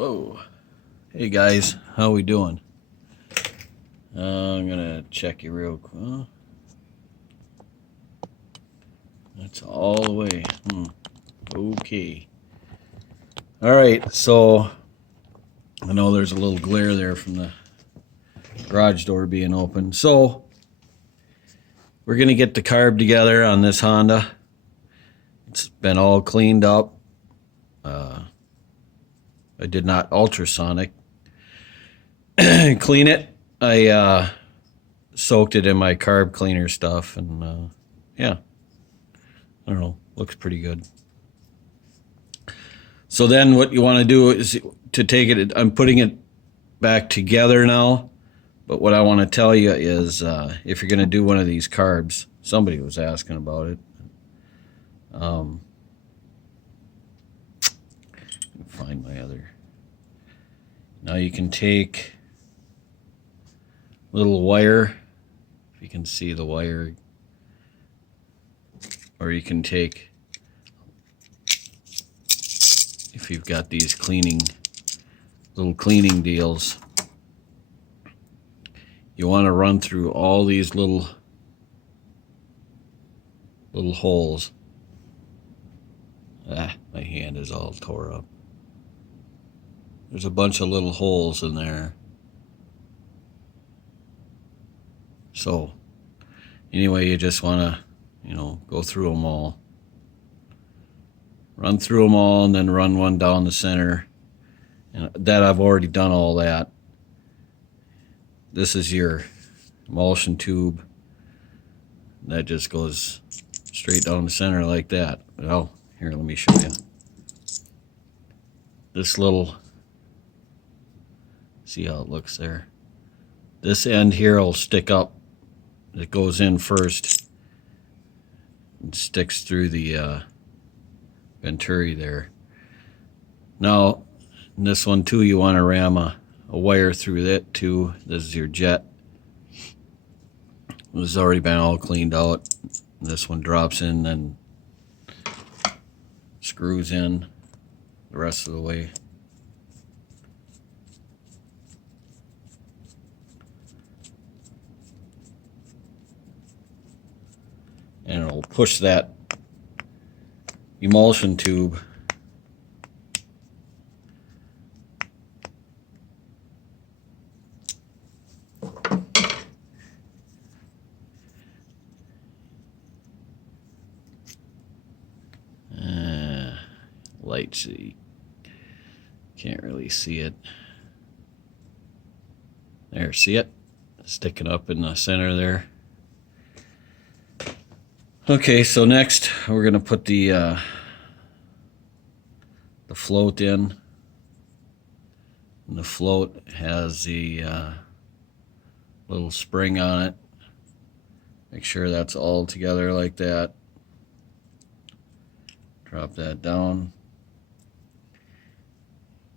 Oh, hey guys, how we doing? I'm gonna check you real quick. That's all the way. Okay. All right. So I know there's a little glare there from the garage door being open. So we're gonna get the carb together on this Honda. It's been all cleaned up. I did not ultrasonic clean it. I soaked it in my carb cleaner stuff, and yeah, I don't know, looks pretty good. So then what you want to do is to take it, I'm putting it back together now, but what I want to tell you is if you're going to do one of these carbs, somebody was asking about it. Find my other. Now you can take little wire, if you can see the wire, or you can take, if you've got these little cleaning deals, you want to run through all these little holes. My hand is all tore up. There's a bunch of little holes in there. So anyway, you just want to, go through them all. Run through them all and then run one down the center. And that I've already done all that. This is your emulsion tube. That just goes straight down the center like that. Well, here, let me show you. This little, see how it looks there? This end here will stick up. It goes in first and sticks through the venturi there. Now, this one too, you want to ram a wire through that too. This is your jet. This has already been all cleaned out. This one drops in, then screws in the rest of the way. And it'll push that emulsion tube light, so you can't really see it. There, see it? Sticking up in the center there. Okay, so next we're gonna put the float in. And the float has the little spring on it. Make sure that's all together like that. Drop that down.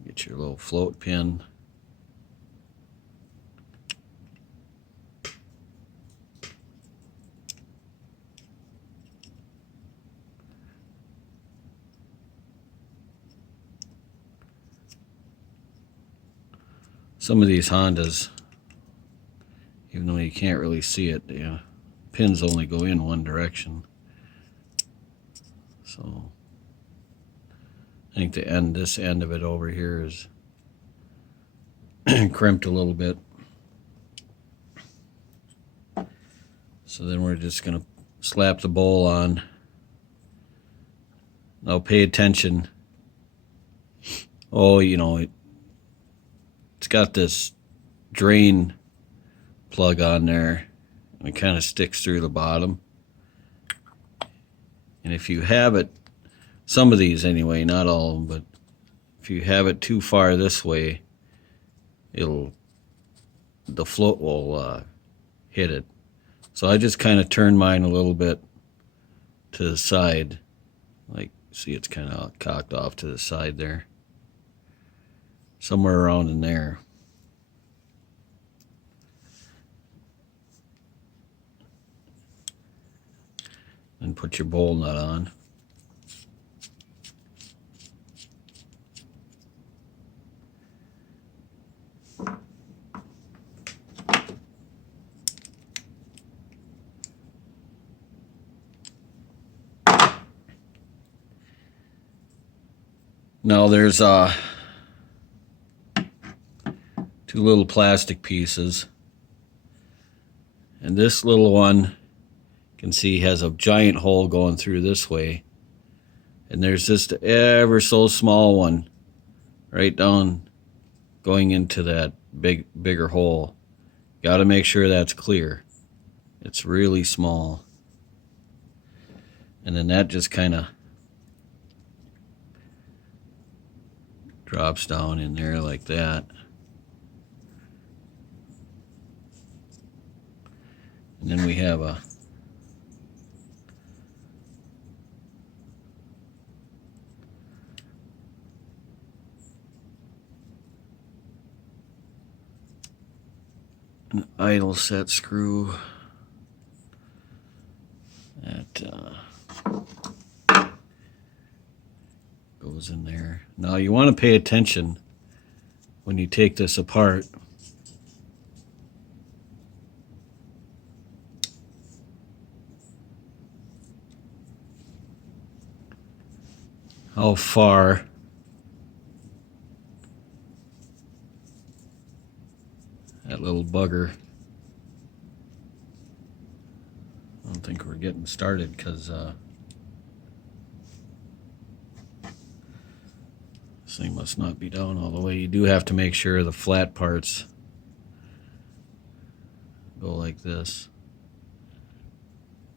Get your little float pin. Some of these Hondas, even though you can't really see it, the pins only go in one direction. So I think this end of it over here is crimped a little bit. So then we're just going to slap the bowl on. Now pay attention. Oh, it's got this drain plug on there, and it kind of sticks through the bottom. And if you have it, some of these anyway, not all of them, but if you have it too far this way, the float will hit it. So I just kind of turn mine a little bit to the side. Like, see, it's kind of cocked off to the side there. Somewhere around in there. And put your bowl nut on. Now there's two little plastic pieces, and this little one you can see has a giant hole going through this way, and there's just ever so small one right down going into that bigger hole. Got to make sure that's clear. It's really small, and then that just kind of drops down in there like that. And then we have an idle set screw that goes in there. Now you want to pay attention when you take this apart. How far that little bugger. I don't think we're getting started because this thing must not be down all the way. You do have to make sure the flat parts go like this,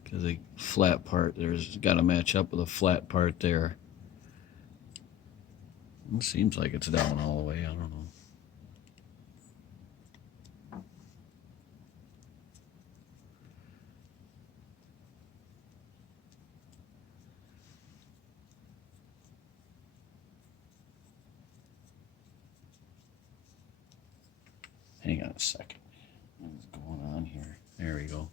because the flat part there's got to match up with a flat part there. It seems like it's down all the way. I don't know. Hang on a second. What's going on here? There we go.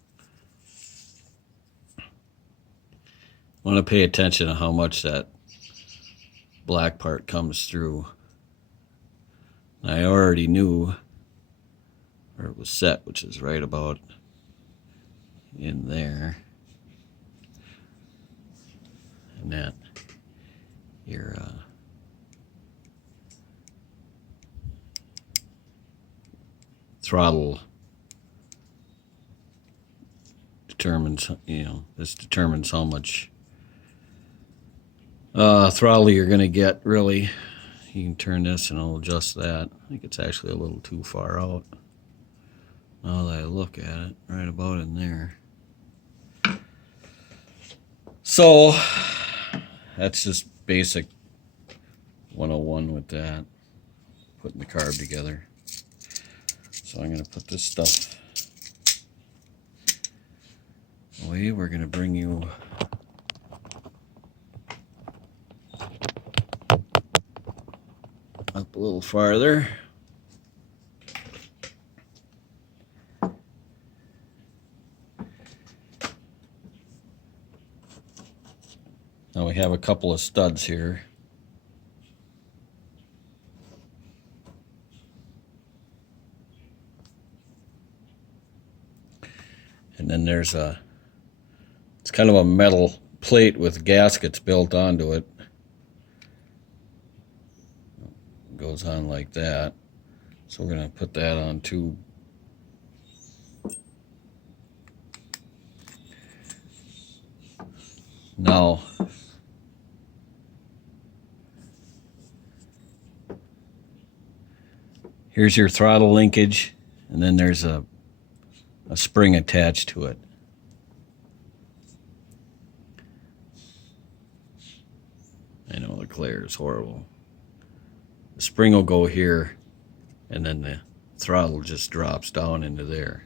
Want to pay attention to how much that black part comes through. I already knew where it was set, which is right about in there. And that your throttle determines, this determines how much throttle you're going to get, really. You can turn this and it'll adjust that. I think it's actually a little too far out. Now that I look at it, right about in there. So, that's just basic 101 with that. Putting the carb together. So I'm going to put this stuff away. We're going to bring you up a little farther. Now we have a couple of studs here. And then there's it's kind of a metal plate with gaskets built onto it. Goes on like that. So we're going to put that on too. Now, here's your throttle linkage, and then there's a spring attached to it. I know the glare is horrible. The spring will go here, and then the throttle just drops down into there.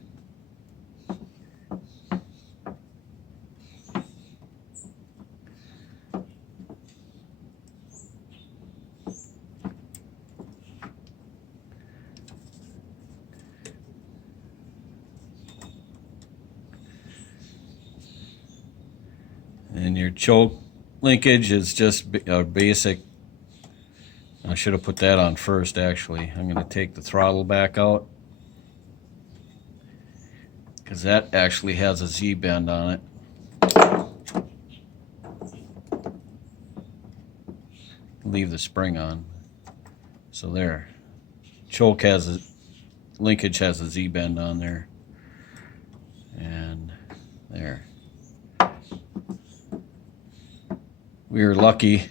And your choke linkage is just a basic I should have put that on first, actually. I'm going to take the throttle back out, because that actually has a Z-bend on it. Leave the spring on. So there. Choke has a linkage, has a Z-bend on there. And there. We were lucky.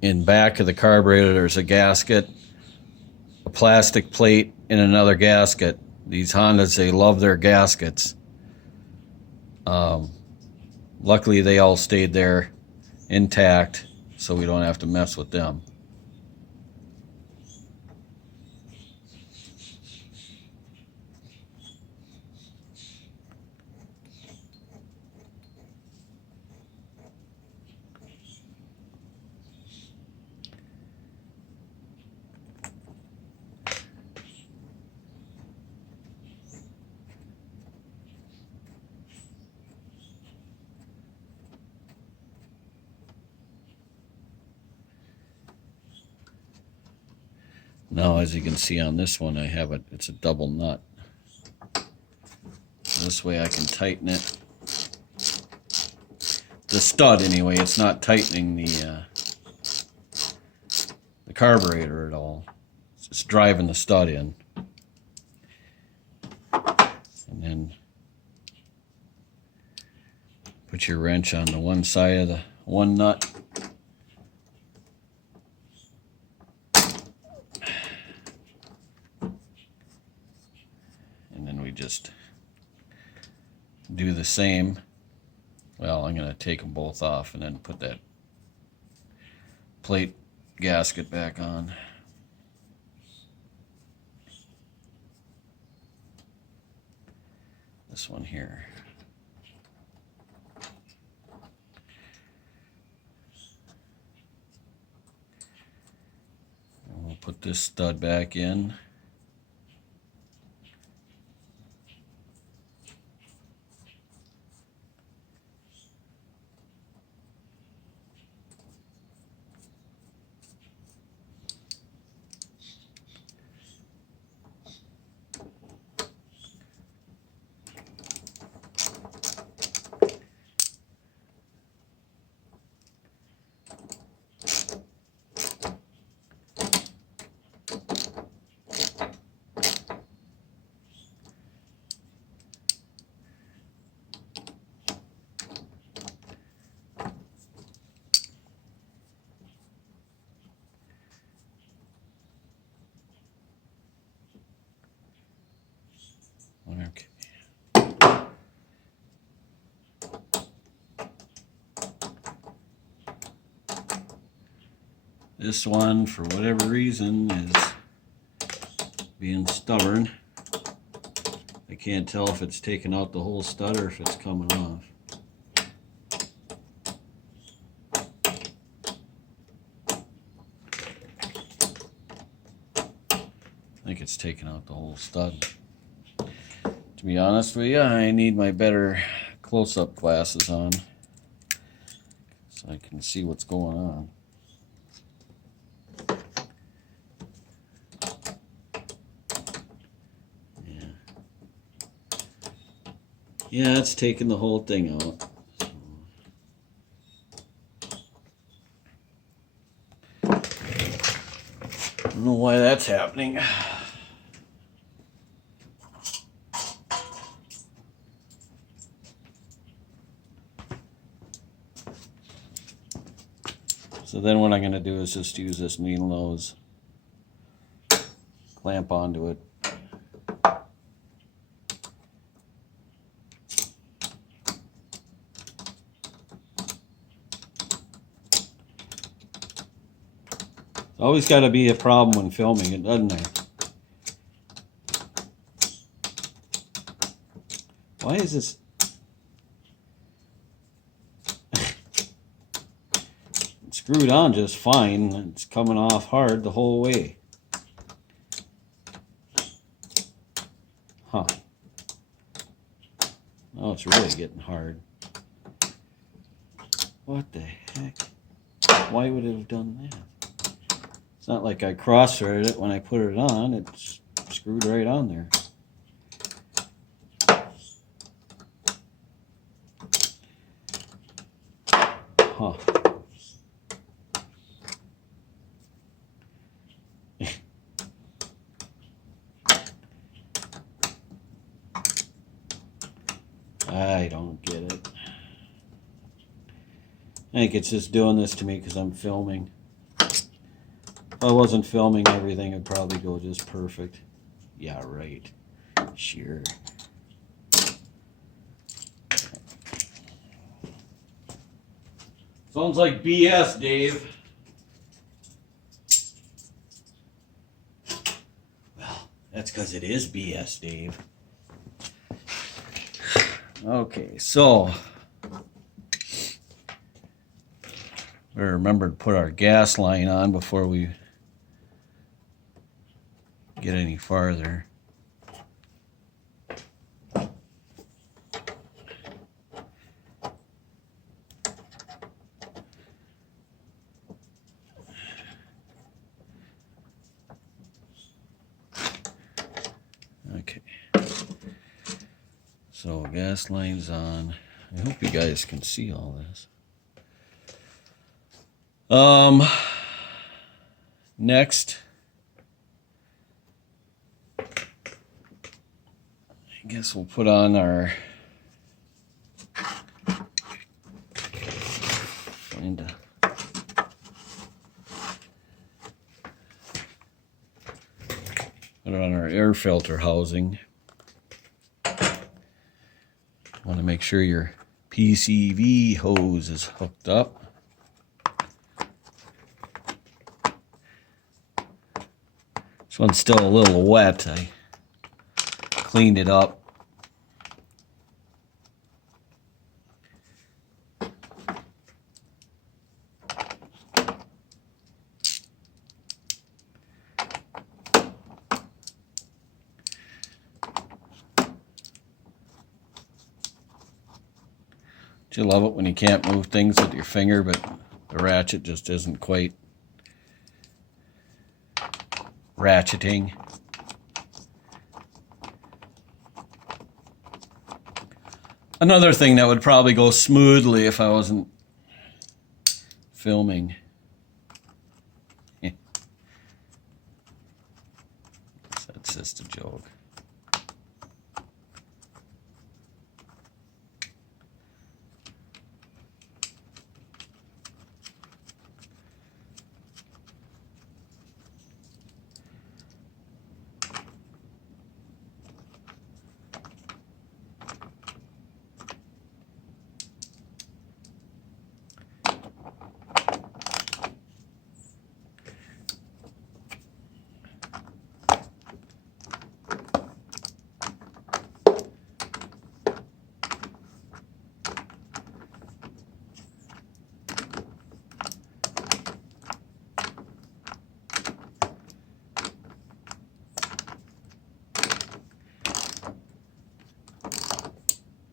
In back of the carburetor, there's a gasket, a plastic plate, and another gasket. These Hondas, they love their gaskets. Luckily, they all stayed there intact, so we don't have to mess with them. Now, as you can see on this one, I have it. It's a double nut. This way I can tighten it. The stud, anyway. It's not tightening the carburetor at all. It's just driving the stud in. And then put your wrench on the one side of the one nut. Just do the same. Well, I'm going to take them both off and then put that plate gasket back on. This one here. And we'll put this stud back in. Okay. This one, for whatever reason, is being stubborn. I can't tell if it's taking out the whole stud or if it's coming off. I think it's taking out the whole stud. To be honest with you, I need my better close-up glasses on so I can see what's going on. Yeah, it's taking the whole thing out. I don't know why that's happening. So then what I'm going to do is just use this needle nose, clamp onto it. It's always got to be a problem when filming it, doesn't there? Why is this? It's screwed on just fine. It's coming off hard the whole way. Huh. Oh, it's really getting hard. What the heck? Why would it have done that? It's not like I cross-threaded it when I put it on. It's screwed right on there. Huh. I don't get it. I think it's just doing this to me because I'm filming. If I wasn't filming everything, it'd probably go just perfect. Yeah, right. Sure. Sounds like BS, Dave. Well, that's because it is BS, Dave. Okay, so we remember to put our gas line on before we get any farther. Okay, so gas line's on. I hope you guys can see all this. Next, I guess we'll put on our put on our air filter housing. Want to make sure your PCV hose is hooked up. This one's still a little wet. I cleaned it up. You love it when you can't move things with your finger, but the ratchet just isn't quite ratcheting. Another thing that would probably go smoothly if I wasn't filming. That's just a joke.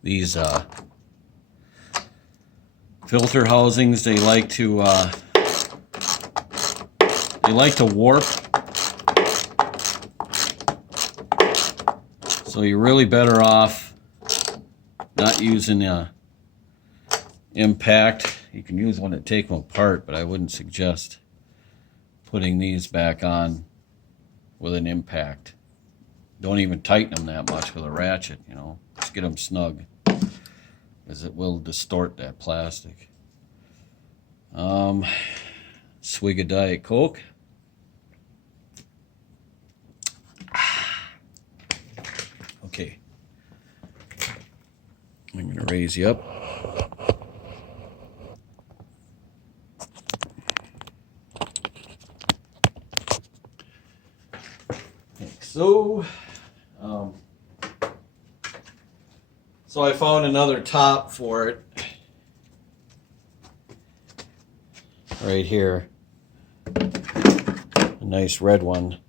These filter housings, they like to warp. So you're really better off not using impact. You can use one to take them apart, but I wouldn't suggest putting these back on with an impact. Don't even tighten them that much with a ratchet, you know. Just get them snug, because it will distort that plastic. Swig of Diet Coke. Okay. I'm going to raise you up. Like so. So I found another top for it right here. A nice red one.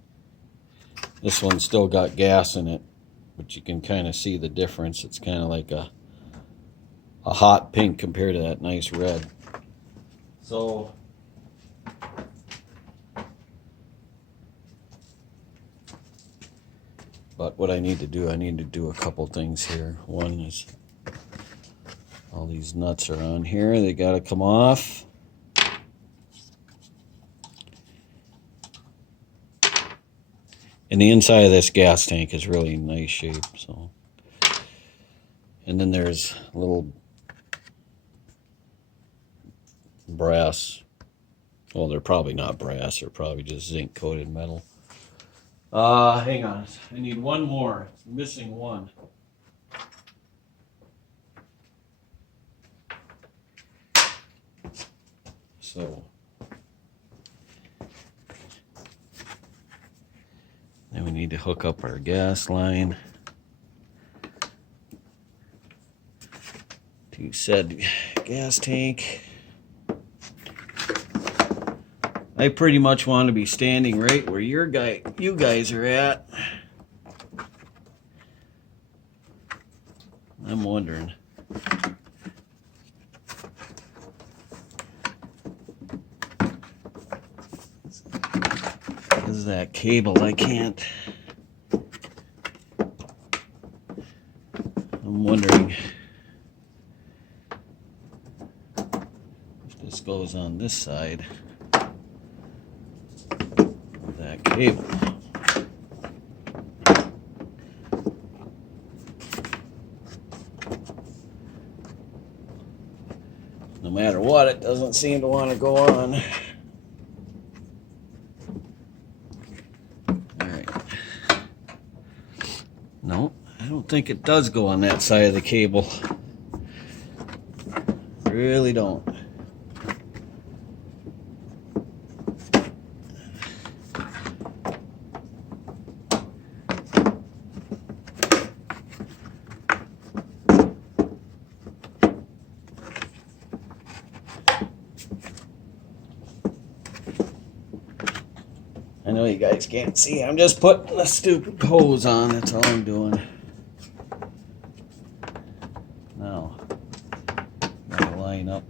This one's still got gas in it, but you can kind of see the difference. It's kind of like a hot pink compared to that nice red. So but what I need to do a couple things here. One is all these nuts are on here. They got to come off. And the inside of this gas tank is really in nice shape. So, and then there's a little brass. Well, they're probably not brass. They're probably just zinc coated metal. Hang on. I need one more. I'm missing one. So then we need to hook up our gas line to said gas tank. I pretty much want to be standing right where you guys are at. I'm wondering. Because of that cable, I can't. I'm wondering if this goes on this side. That cable. No matter what, it doesn't seem to want to go on. Alright. No, I don't think it does go on that side of the cable. Really don't. I know you guys can't see. I'm just putting the stupid hose on. That's all I'm doing. Now, gotta line up.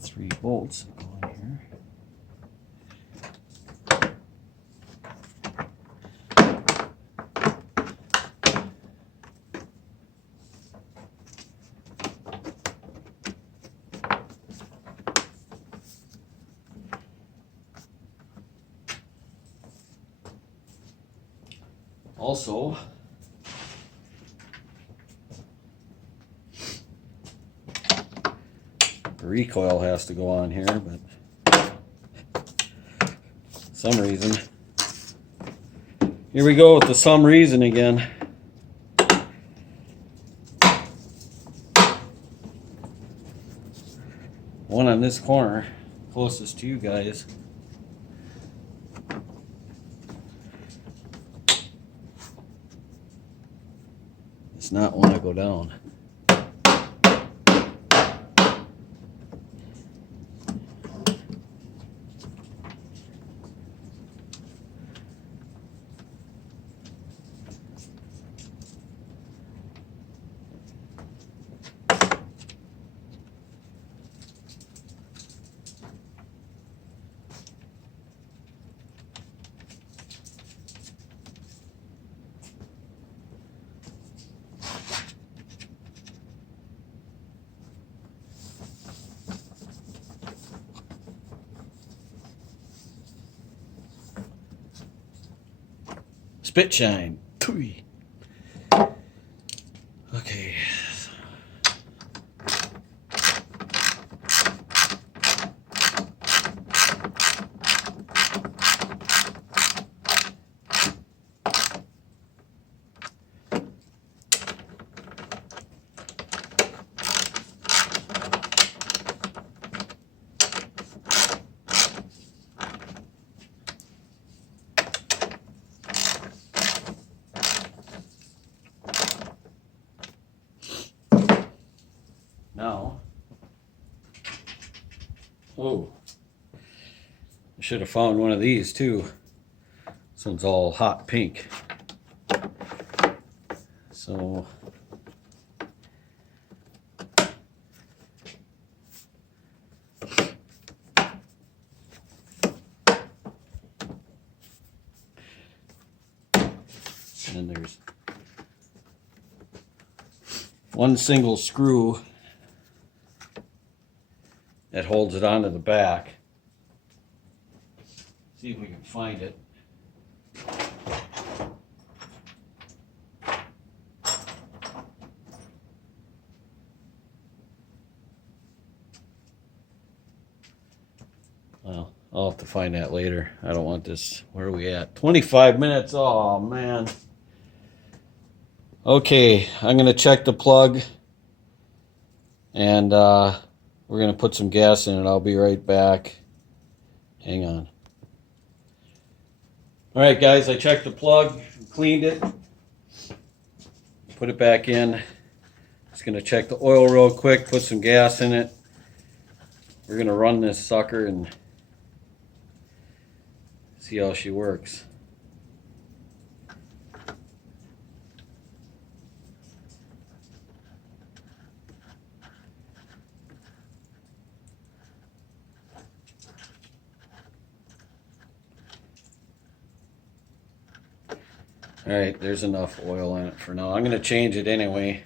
Three bolts that go in here. Also, the recoil has to go on here, but for some reason, here we go with the some reason again. One on this corner, closest to you guys. Does not want to go down. Spit shine. Okay. Now, oh, I should have found one of these too. This one's all hot pink. So and there's one single screw that holds it onto the back. See if we can find it. Well, I'll have to find that later. I don't want this. Where are we at? 25 minutes. Oh, man. Okay, I'm going to check the plug. And we're going to put some gas in it. I'll be right back. Hang on. All right, guys, I checked the plug, cleaned it, put it back in. Just going to check the oil real quick, put some gas in it. We're going to run this sucker and see how she works. Alright, there's enough oil in it for now. I'm going to change it anyway.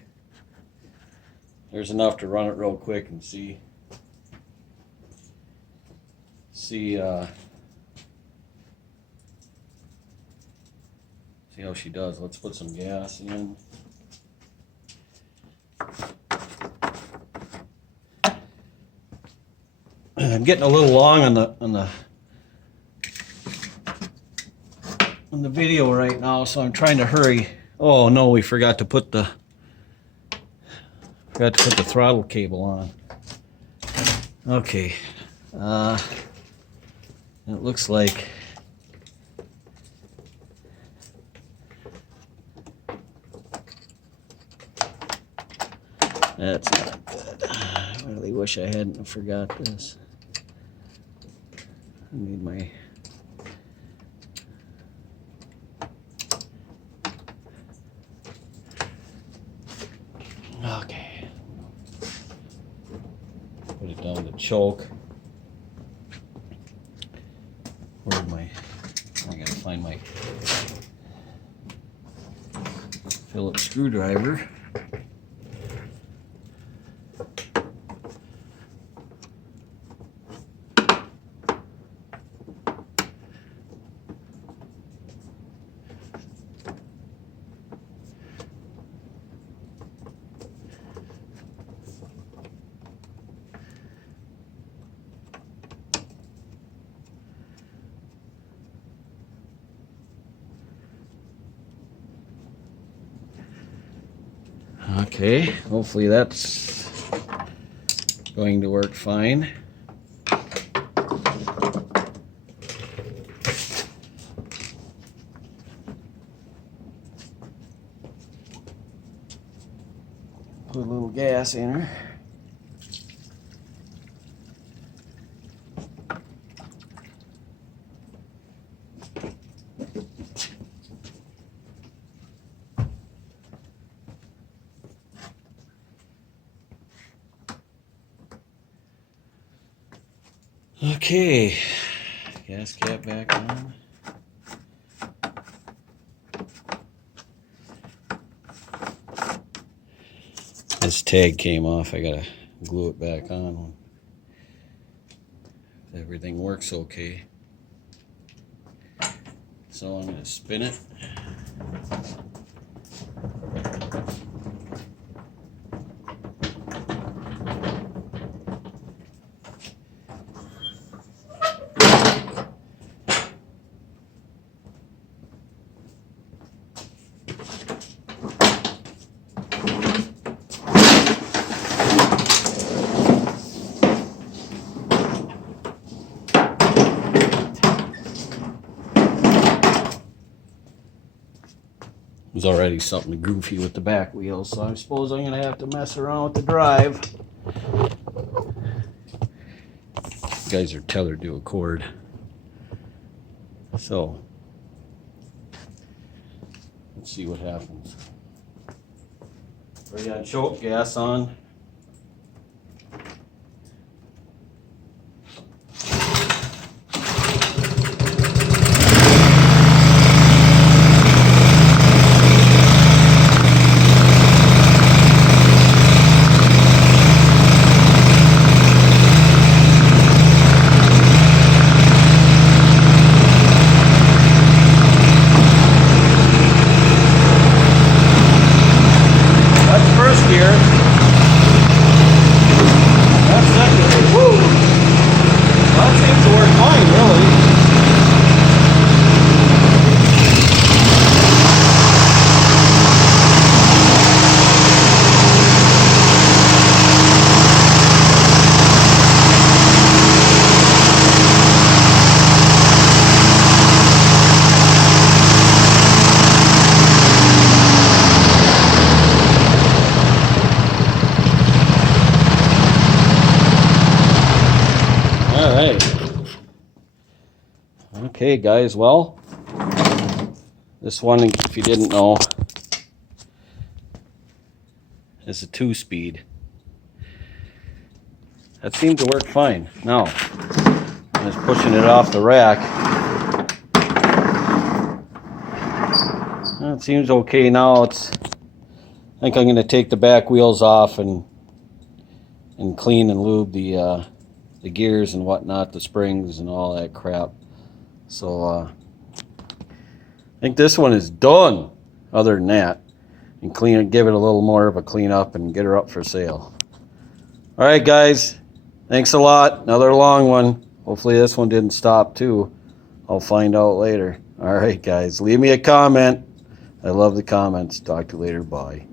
There's enough to run it real quick and see how she does. Let's put some gas in. I'm getting a little long on the video right now, so I'm trying to hurry. Oh no, we forgot to put the throttle cable on. Okay, it looks like that's not good. I really wish I hadn't forgot this. I need my okay. Put it down to choke. Where's my? I gotta find my Phillips screwdriver. Okay, hopefully that's going to work fine. Put a little gas in her. Okay, gas cap back on. This tag came off. I gotta glue it back on. If everything works okay. So I'm gonna spin it. There's already something goofy with the back wheel, so I suppose I'm gonna have to mess around with the drive. You guys are tethered to a cord. So let's see what happens. We got choke gas on. All right. Okay, guys, well, this one, if you didn't know, is a 2-speed. That seemed to work fine. Now, I'm just pushing it off the rack. It seems okay now. I think I'm going to take the back wheels off and clean and lube the gears and whatnot, the springs and all that crap. So I think this one is done. Other than that, and clean it, give it a little more of a clean up, and get her up for sale. All right, guys. Thanks a lot. Another long one. Hopefully this one didn't stop too. I'll find out later. All right, guys. Leave me a comment. I love the comments. Talk to you later. Bye.